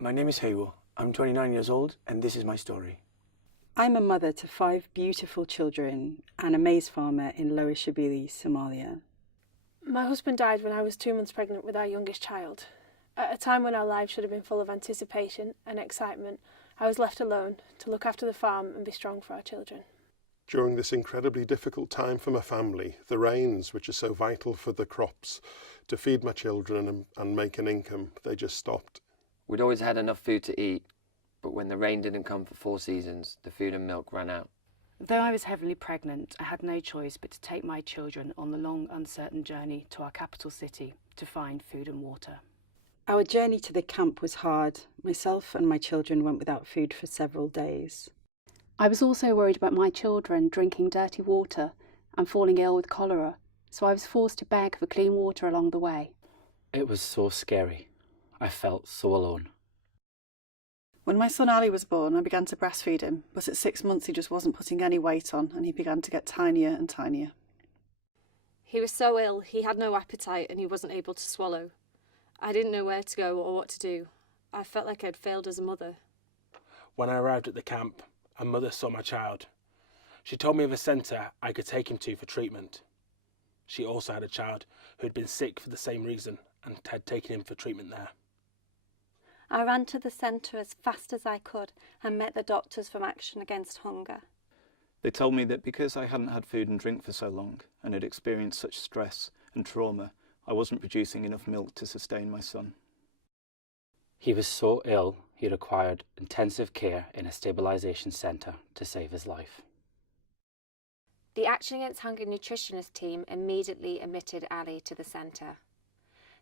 My name is Hawo. I'm 29 years old, and this is my story. I'm a mother to 5 beautiful children and a maize farmer in Lower Shabelle, Somalia. My husband died when I was 2 months pregnant with our youngest child. At a time when our lives should have been full of anticipation and excitement, I was left alone to look after the farm and be strong for our children. During this incredibly difficult time for my family, the rains, which are so vital for the crops, to feed my children and make an income, they just stopped. We'd always had enough food to eat, but when the rain didn't come for 4 seasons, the food and milk ran out. Though I was heavily pregnant, I had no choice but to take my children on the long, uncertain journey to our capital city to find food and water. Our journey to the camp was hard. Myself and my children went without food for several days. I was also worried about my children drinking dirty water and falling ill with cholera, so I was forced to beg for clean water along the way. It was so scary. I felt so alone. When my son Ali was born, I began to breastfeed him, but at 6 months he just wasn't putting any weight on and he began to get tinier and tinier. He was so ill, he had no appetite and he wasn't able to swallow. I didn't know where to go or what to do. I felt like I'd failed as a mother. When I arrived at the camp, a mother saw my child. She told me of a centre I could take him to for treatment. She also had a child who had been sick for the same reason and had taken him for treatment there. I ran to the centre as fast as I could and met the doctors from Action Against Hunger. They told me that because I hadn't had food and drink for so long and had experienced such stress and trauma, I wasn't producing enough milk to sustain my son. He was so ill, he required intensive care in a stabilisation centre to save his life. The Action Against Hunger nutritionist team immediately admitted Ali to the centre.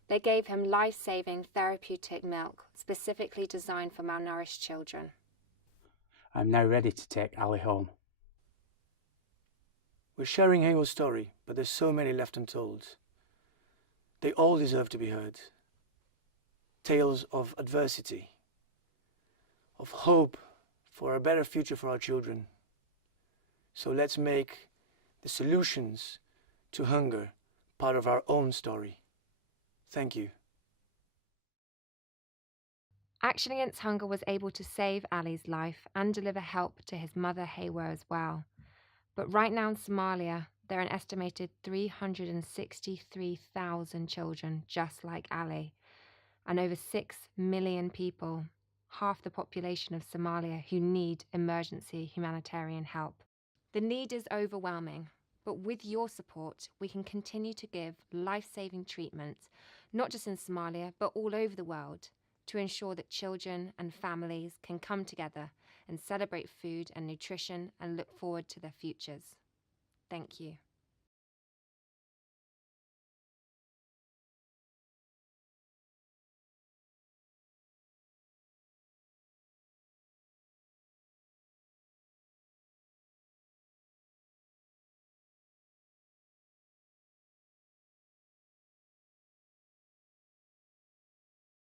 They gave him life-saving therapeutic milk specifically designed for malnourished children. I'm now ready to take Ali home. We're sharing Hawo's story, but there's so many left untold. They all deserve to be heard. Tales of adversity, of hope for a better future for our children. So let's make the solutions to hunger part of our own story. Thank you. Action Against Hunger was able to save Ali's life and deliver help to his mother Hawo as well. But right now in Somalia, there are an estimated 363,000 children just like Ali, and over 6 million people, half the population of Somalia, who need emergency humanitarian help. The need is overwhelming, but with your support, we can continue to give life-saving treatments, not just in Somalia, but all over the world, to ensure that children and families can come together and celebrate food and nutrition and look forward to their futures. Thank you.